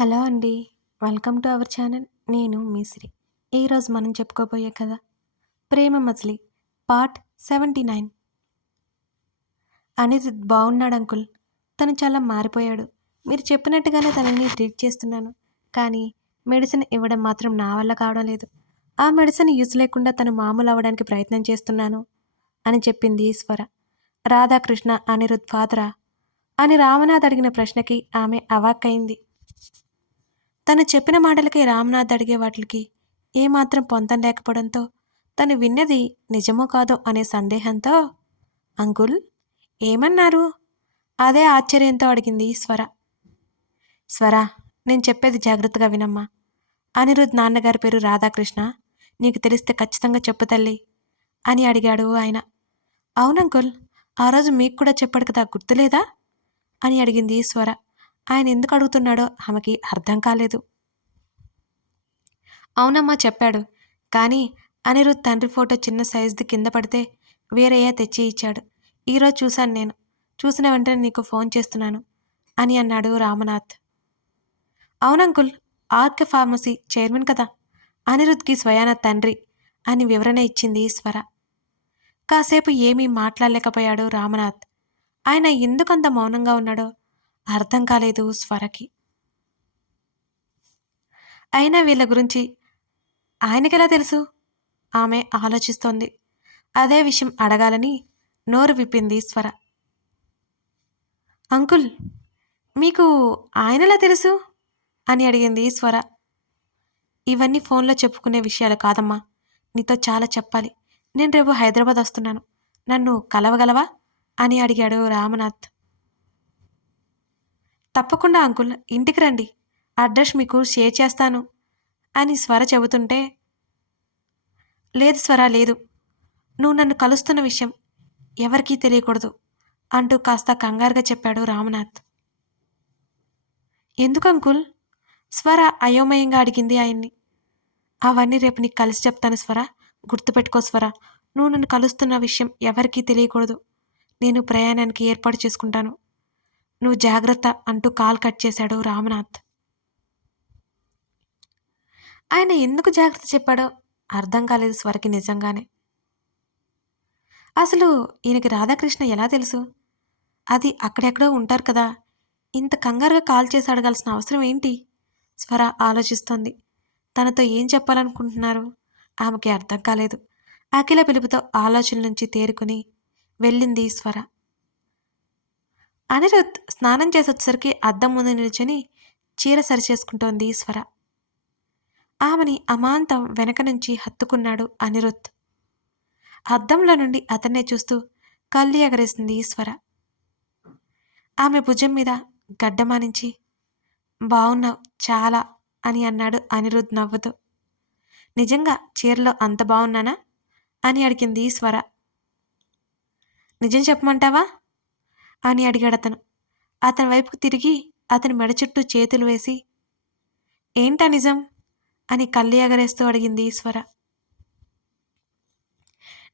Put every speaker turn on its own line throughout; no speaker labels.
Hello అండి. Welcome to our channel. నేను మీశ్రీ ఈరోజు మనం చెప్పుకోబోయే కథ Prema Majili part seventy nine. Anirudh బాగున్నాడు అంకుల్. తను చాలా మారిపోయాడు. మీరు చెప్పినట్టుగానే తనని ట్రీట్ చేస్తున్నాను. కానీ మెడిసిన్ ఇవ్వడం మాత్రం నా వల్ల కావడం లేదు. ఆ మెడిసిన్ యూజ్ లేకుండా తను మామూలు అవ్వడానికి ప్రయత్నం చేస్తున్నాను అని చెప్పింది ఈశ్వర. రాధాకృష్ణ అనిరుద్ ఫాదరా అని రామనాథ్ అడిగిన ప్రశ్నకి ఆమె అవాక్కైంది తను చెప్పిన మాటలకి రామ్నాథ్ అడిగే వాటికి ఏమాత్రం పొంతం లేకపోవడంతో తను విన్నది నిజమో కాదో అనే సందేహంతో అంకుల్ ఏమన్నారు? అదే ఆశ్చర్యంతో అడిగింది స్వర. స్వర నేను చెప్పేది జాగ్రత్తగా వినమ్మా. అనిరుద్ నాన్నగారి పేరు రాధాకృష్ణ. నీకు తెలిస్తే ఖచ్చితంగా చెప్పు తల్లి అని అడిగాడు ఆయన. అవునంకుల్ ఆ రోజు మీకు కూడా చెప్పాడు కదా గుర్తులేదా? అని అడిగింది స్వర. ఆయన ఎందుకు అడుగుతున్నాడో ఆమెకి అర్థం కాలేదు. అవునమ్మా చెప్పాడు. కానీ అనిరుద్ తండ్రి ఫోటో చిన్న సైజుది కింద పడితే వేరయ్య తెచ్చి ఇచ్చాడు. ఈరోజు చూశాను నేను. చూసిన వెంటనే నీకు ఫోన్ చేస్తున్నాను అని అన్నాడు రామనాథ్. అవునంకుల్ ఆర్కె ఫార్మసీ చైర్మన్ కదా. అనిరుద్కి స్వయాన తండ్రి అని వివరణ ఇచ్చింది స్వర. కాసేపు ఏమీ మాట్లాడలేకపోయాడు రామనాథ్. ఆయన ఎందుకంత మౌనంగా ఉన్నాడో అర్థం కాలేదు స్వరకి. అయినా వీళ్ళ గురించి ఆయనకెలా తెలుసు? ఆమె ఆలోచిస్తోంది. అదే విషయం అడగాలని నోరు విప్పింది స్వర. అంకుల్ మీకు ఆయనలా తెలుసు? అని అడిగింది స్వర. ఇవన్నీ ఫోన్లో చెప్పుకునే విషయాలు కాదమ్మా. నీతో చాలా చెప్పాలి. నేను రేపు హైదరాబాద్ వస్తున్నాను. నన్ను కలవగలవా? అని అడిగాడు రామనాథ్. తప్పకుండా అంకుల్. ఇంటికి రండి. అడ్రస్ మీకు షేర్ చేస్తాను అని స్వర చెబుతుంటే లేదు స్వర లేదు. నువ్వు నన్ను కలుస్తున్న విషయం ఎవరికీ తెలియకూడదు అంటూ కాస్త కంగారుగా చెప్పాడు రామనాథ్. ఎందుకు అంకుల్? స్వర అయోమయంగా అడిగింది ఆయన్ని. అవన్నీ రేపు నీకు కలిసి చెప్తాను స్వర. గుర్తుపెట్టుకో స్వర. నువ్వు నన్ను కలుస్తున్న విషయం ఎవరికీ తెలియకూడదు. నేను ప్రయాణానికి ఏర్పాటు చేసుకుంటాను. నువ్వు జాగ్రత్త అంటూ కాల్ కట్ చేశాడు రామనాథ్. ఆయన ఎందుకు జాగ్రత్త చెప్పాడో అర్థం కాలేదు స్వరకి నిజంగానే. అసలు ఈయనకి రాధాకృష్ణ ఎలా తెలుసు? అది అక్కడెక్కడో ఉంటారు కదా. ఇంత కంగారుగా కాల్ చేసి అడగాల్సిన అవసరం ఏంటి? స్వర ఆలోచిస్తోంది. తనతో ఏం చెప్పాలనుకుంటున్నారు? ఆమెకి అర్థం కాలేదు. అఖిల పిలుపుతో ఆలోచన నుంచి తేరుకుని వెళ్ళింది స్వర. అనిరుద్ స్నానం చేసి వచ్చేసరికి అద్దం ముందు నిల్చొని చీర సరిచేసుకుంటోంది స్వర. ఆమెని అమాంతం వెనక నుంచి హత్తుకున్నాడు అనిరుద్. అద్దంలో నుండి అతన్నే చూస్తూ కళ్ళు ఎగరేసింది ఈశ్వర ఆమె భుజం మీద గడ్డమానించి బాగున్నావు చాలా అని అన్నాడు అనిరుద్ నవ్వుతూ. నిజంగా చీరలో అంత బాగున్నానా అని అడిగింది ఈశ్వర నిజం చెప్పమంటావా? అని అడిగాడు అతను అతని వైపుకు తిరిగి అతని మెడ చుట్టూ చేతులు వేసి ఏంటా నిజం? అని కళ్ళు ఎగరేస్తూ అడిగింది ఈశ్వర.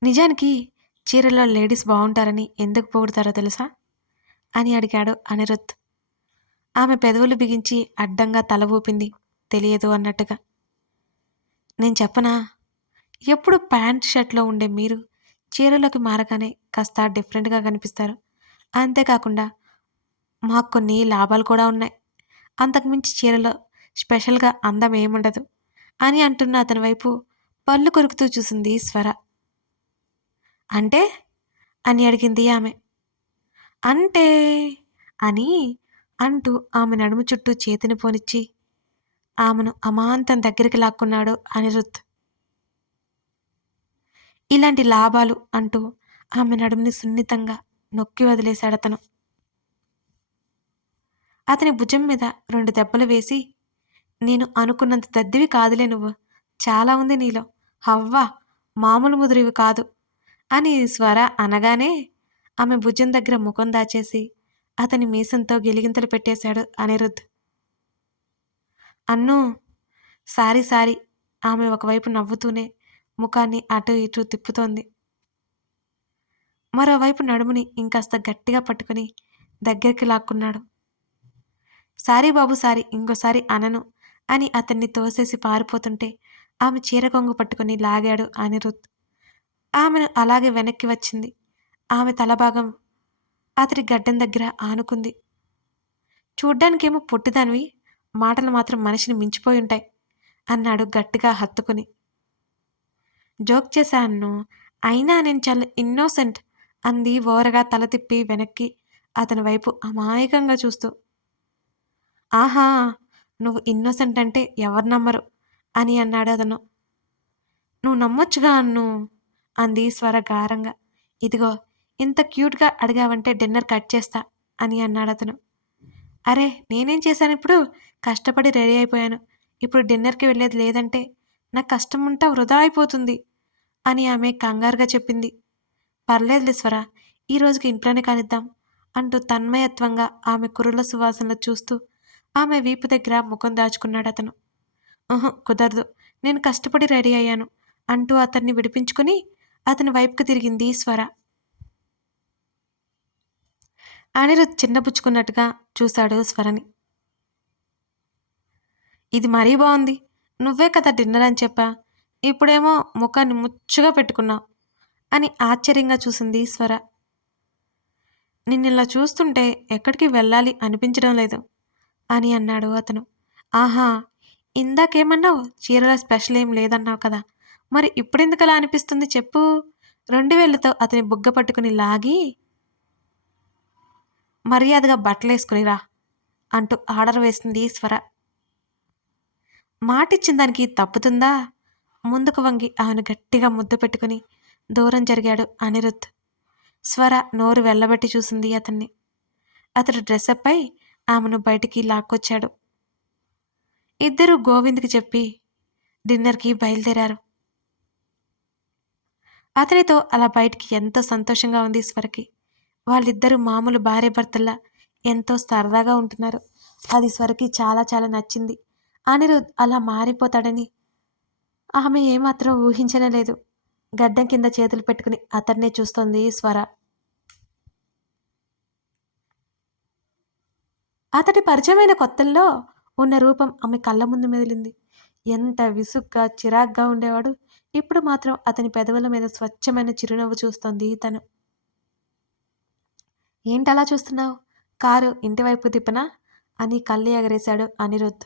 నిజానికి చీరలో లేడీస్ బాగుంటారని ఎందుకు పొగుడతారో తెలుసా? అని అడిగాడు అనిరుద్ ఆమె పెదవులు బిగించి అడ్డంగా తల ఊపింది తెలియదు అన్నట్టుగా. నేను చెప్పనా? ఎప్పుడు ప్యాంట్ షర్ట్లో ఉండే మీరు చీరలోకి మారగానే కాస్త డిఫరెంట్గా కనిపిస్తారు. అంతేకాకుండా మాకు కొన్ని లాభాలు కూడా ఉన్నాయి. అంతకుమించి చీరలో స్పెషల్గా అందం ఏముండదు అని అంటున్న అతని వైపు పళ్ళు కొరుకుతూ చూసింది స్వర. అంటే? అని అడిగింది ఆమె. అంటే? అని అంటూ ఆమె నడుము చుట్టూ చేతిని పోనిచ్చి ఆమెను అమాంతం దగ్గరికి లాక్కున్నాడు అనిరుత్ ఇలాంటి లాభాలు అంటూ ఆమె నడుముని సున్నితంగా నొక్కి వదిలేశాడు అతను. అతని భుజం మీద రెండు దెబ్బలు వేసి నేను అనుకున్నంత దద్దివి కాదులే నువ్వు. చాలా ఉంది నీలో. హవ్వా మామూలు ముదిరివి కాదు అని స్వర అనగానే ఆమె భుజం దగ్గర ముఖం దాచేసి అతని మీసంతో గిలిగింతలు పెట్టేశాడు అనిరుద్ అన్ను సారీ సారీ ఆమె ఒకవైపు నవ్వుతూనే ముఖాన్ని అటు ఇటు తిప్పుతోంది. మరోవైపు నడుముని ఇంకాస్త గట్టిగా పట్టుకుని దగ్గరికి లాక్కున్నాడు. సారీ బాబు సారీ ఇంకోసారి అనను అని అతన్ని తోసేసి పారిపోతుంటే ఆమె చీర కొంగు పట్టుకుని లాగాడు అనిరుద్. ఆమెను అలాగే వెనక్కి వచ్చింది. ఆమె తలభాగం అతడి గడ్డం దగ్గర ఆనుకుంది. చూడ్డానికేమో పొట్టిదానివి మాటలు మాత్రం మనిషిని మించిపోయి ఉంటాయి అన్నాడు గట్టిగా హత్తుకుని. జోక్ చేశాను అయినా నేను చాలా ఇన్నోసెంట్ అంది ఓరగా తల తిప్పి వెనక్కి అతని వైపు అమాయకంగా చూస్తూ. ఆహా నువ్వు ఇన్నోసెంట్ అంటే ఎవరు నమ్మరు? అని అన్నాడు అతను. నువ్వు నమ్మొచ్చుగా అన్ను? అంది స్వర గారంగా. ఇదిగో ఇంత క్యూట్గా అడిగావంటే డిన్నర్ కట్ చేస్తా అని అన్నాడు అతను. అరే నేనేం చేశాను ఇప్పుడు? కష్టపడి రెడీ అయిపోయాను. ఇప్పుడు డిన్నర్కి వెళ్ళేది లేదంటే నా కష్టం ఉంటా వృధా అయిపోతుంది అని ఆమె కంగారుగా చెప్పింది. పర్లేదులే స్వర ఈ రోజుకి ఇంట్లోనే కానిద్దాం అంటూ తన్మయత్వంగా ఆమె కురుల సువాసనలు చూస్తూ ఆమె వీపు దగ్గర ముఖం దాచుకున్నాడు అతను. ఊహు కుదరదు. నేను కష్టపడి రెడీ అయ్యాను అంటూ అతన్ని విడిపించుకుని అతని వైపుకు తిరిగింది స్వర. అనిరుద్ చిన్నపుచ్చుకున్నట్టుగా చూశాడు స్వరని. ఇది మరీ బాగుంది నువ్వే కదా డిన్నర్ అని చెప్పా. ఇప్పుడేమో ముఖాన్ని ముచ్చుగా పెట్టుకున్నావు. అని ఆశ్చర్యంగా చూసింది స్వర. నిన్నిలా చూస్తుంటే ఎక్కడికి వెళ్ళాలి అనిపించడం లేదు అని అన్నాడు అతను. ఆహా ఇందాకేమన్నావు? చీరల స్పెషల్ ఏం లేదన్నావు కదా. మరి ఇప్పుడెందుకు అలా అనిపిస్తుంది చెప్పు. రెండు వేళ్ళతో అతని బుగ్గ పట్టుకుని లాగి మర్యాదగా బట్టలేసుకునిరా అంటూ ఆర్డర్ వేసింది స్వర. మాటిచ్చిన దానికి తప్పుతుందా? ముందుకు వంగి ఆమెను గట్టిగా ముద్దు పెట్టుకుని దూరం జరిగాడు అనిరుద్ స్వర నోరు వెళ్ళబట్టి చూసింది అతన్ని. అతడు డ్రెస్అప్ అయి ఆమెను బయటికి లాక్కొచ్చాడు. ఇద్దరు గోవింద్కి చెప్పి డిన్నర్కి బయలుదేరారు. అతనితో అలా బయటికి ఎంతో సంతోషంగా ఉంది స్వరకి. వాళ్ళిద్దరూ మామూలు భార్య భర్తల్లా ఎంతో సరదాగా ఉంటున్నారు. అది స్వరకి చాలా చాలా నచ్చింది. అనిరుద్ అలా మారిపోతాడని ఆమె ఏమాత్రం ఊహించనే లేదు. గడ్డం కింద చేతులు పెట్టుకుని అతన్నే చూస్తోంది స్వర. అతడి పరిచయమైన కొత్తల్లో ఉన్న రూపం ఆమె కళ్ళ ముందు మెదిలింది. ఎంత విసుగ్గా చిరాగ్గా ఉండేవాడు. ఇప్పుడు మాత్రం అతని పెదవుల మీద స్వచ్ఛమైన చిరునవ్వు చూస్తోంది తను. ఏంటలా చూస్తున్నావు? కారు ఇంటివైపు తిప్పనా? అని కళ్ళు ఎగరేశాడు అనిరుద్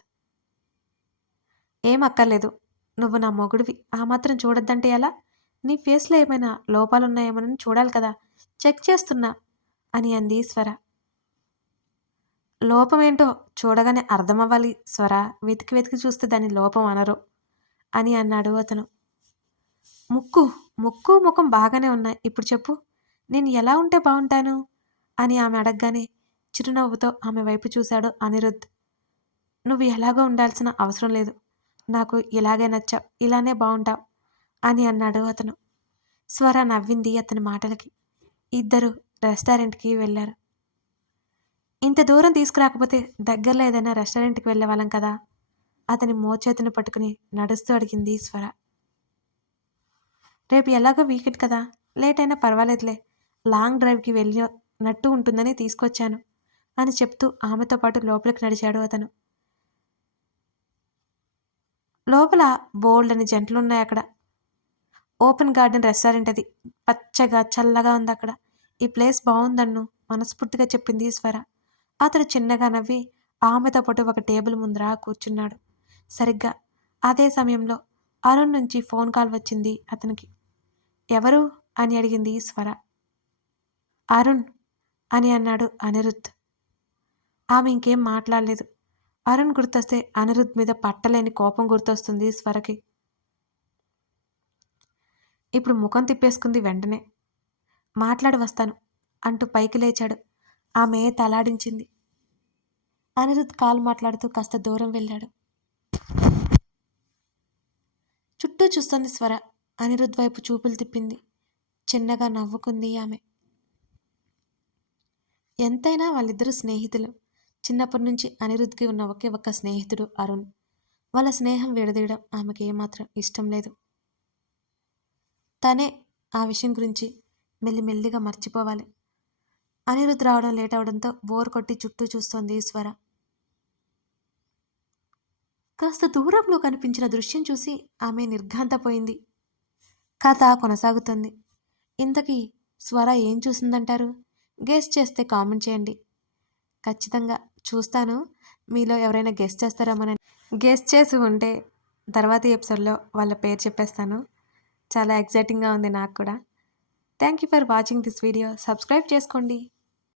ఏం అక్కర్లేదు. నువ్వు నా మొగుడివి. ఆ మాత్రం చూడొద్దంటే ఎలా? నీ ఫేస్లో ఏమైనా లోపాలున్నాయేమోనని చూడాలి కదా. చెక్ చేస్తున్నా అని అంది స్వర. లోపమేంటో చూడగానే అర్థమవ్వాలి స్వర. వెతికి వెతికి చూస్తే దాని లోపం అనరు అని అన్నాడు అతను. ముక్కు ముక్కు ముఖం బాగానే ఉన్నాయి. ఇప్పుడు చెప్పు. నేను ఎలా ఉంటే బాగుంటాను? అని ఆమె అడగగానే చిరునవ్వుతో ఆమె వైపు చూశాడు అనిరుద్ధ్. నువ్వు ఎలాగో ఉండాల్సిన అవసరం లేదు. నాకు ఇలాగే నచ్చావు ఇలానే బాగుంటావు. అని అన్నాడు అతను. స్వర నవ్వింది అతని మాటలకి. ఇద్దరు రెస్టారెంట్కి వెళ్ళారు. ఇంత దూరం తీసుకురాకపోతే దగ్గరలో ఏదైనా రెస్టారెంట్కి వెళ్ళేవాళ్ళం కదా? అతని మోచేతిని పట్టుకుని నడుస్తూ అడిగింది స్వర. రేపు ఎలాగో వీకెండ్ కదా? లేట్ అయినా పర్వాలేదులే. లాంగ్ డ్రైవ్కి వెళ్ళినట్టు ఉంటుందని తీసుకొచ్చాను అని చెప్తూ ఆమెతో పాటు లోపలికి నడిచాడు అతను. లోపల బోల్డ్ అని జంటలు ఉన్నాయి అక్కడ. ఓపెన్ గార్డెన్ రెస్టారెంట్ అది. పచ్చగా చల్లగా ఉంది అక్కడ. ఈ ప్లేస్ బాగుందన్ను. మనస్ఫూర్తిగా చెప్పింది స్వర అతడు చిన్నగా నవ్వి ఆమెతో పాటు ఒక టేబుల్ ముందర కూర్చున్నాడు. సరిగ్గా అదే సమయంలో అరుణ్ నుంచి ఫోన్ కాల్ వచ్చింది అతనికి. ఎవరు? అని అడిగింది స్వర అరుణ్ అని అన్నాడు అనిరుద్ ఆమె ఇంకేం మాట్లాడలేదు. అరుణ్ గుర్తొస్తే అనిరుద్ మీద పట్టలేని కోపం గుర్తొస్తుంది స్వరకి ఇప్పుడు ముఖం తిప్పేసుకుంది వెంటనే. మాట్లాడి వస్తాను అంటూ పైకి లేచాడు. ఆమె తలాడించింది. అనిరుద్ కాల్ మాట్లాడుతూ కాస్త దూరం వెళ్ళాడు. చుట్టూ చూస్తుంది స్వర అనిరుద్ వైపు చూపులు తిప్పింది. చిన్నగా నవ్వుకుంది ఆమె. ఎంతైనా వాళ్ళిద్దరూ స్నేహితులు. చిన్నప్పటి నుంచి అనిరుద్ధ్కి ఉన్న ఒకే ఒక్క స్నేహితుడు అరుణ్. వాళ్ళ స్నేహం విడదీయడం ఆమెకి ఏమాత్రం ఇష్టం లేదు. తనే ఆ విషయం గురించి మెల్లిమెల్లిగా మర్చిపోవాలి. అనిరుద్ధ రావడం లేట్ అవడంతో బోర్ కొట్టి చుట్టూ చూస్తోంది ఈశ్వర. కాస్త దూరంలో కనిపించిన దృశ్యం చూసి ఆమె నిర్ఘాంతపోయింది. కథ కొనసాగుతుంది. ఇంతకీ స్వర ఏం చూసిందంటారు? గెస్ట్ చేస్తే కామెంట్ చేయండి. ఖచ్చితంగా చూస్తాను. మీలో ఎవరైనా గెస్ట్ చేస్తారేమోనని. గెస్ట్ చేసి ఉంటే తర్వాతి ఎపిసోడ్లో వాళ్ళ పేరు చెప్పేస్తాను. చాలా ఎగ్జైటింగ్గా ఉంది నాకు కూడా. Thank you for watching this video subscribe చేసుకోండి.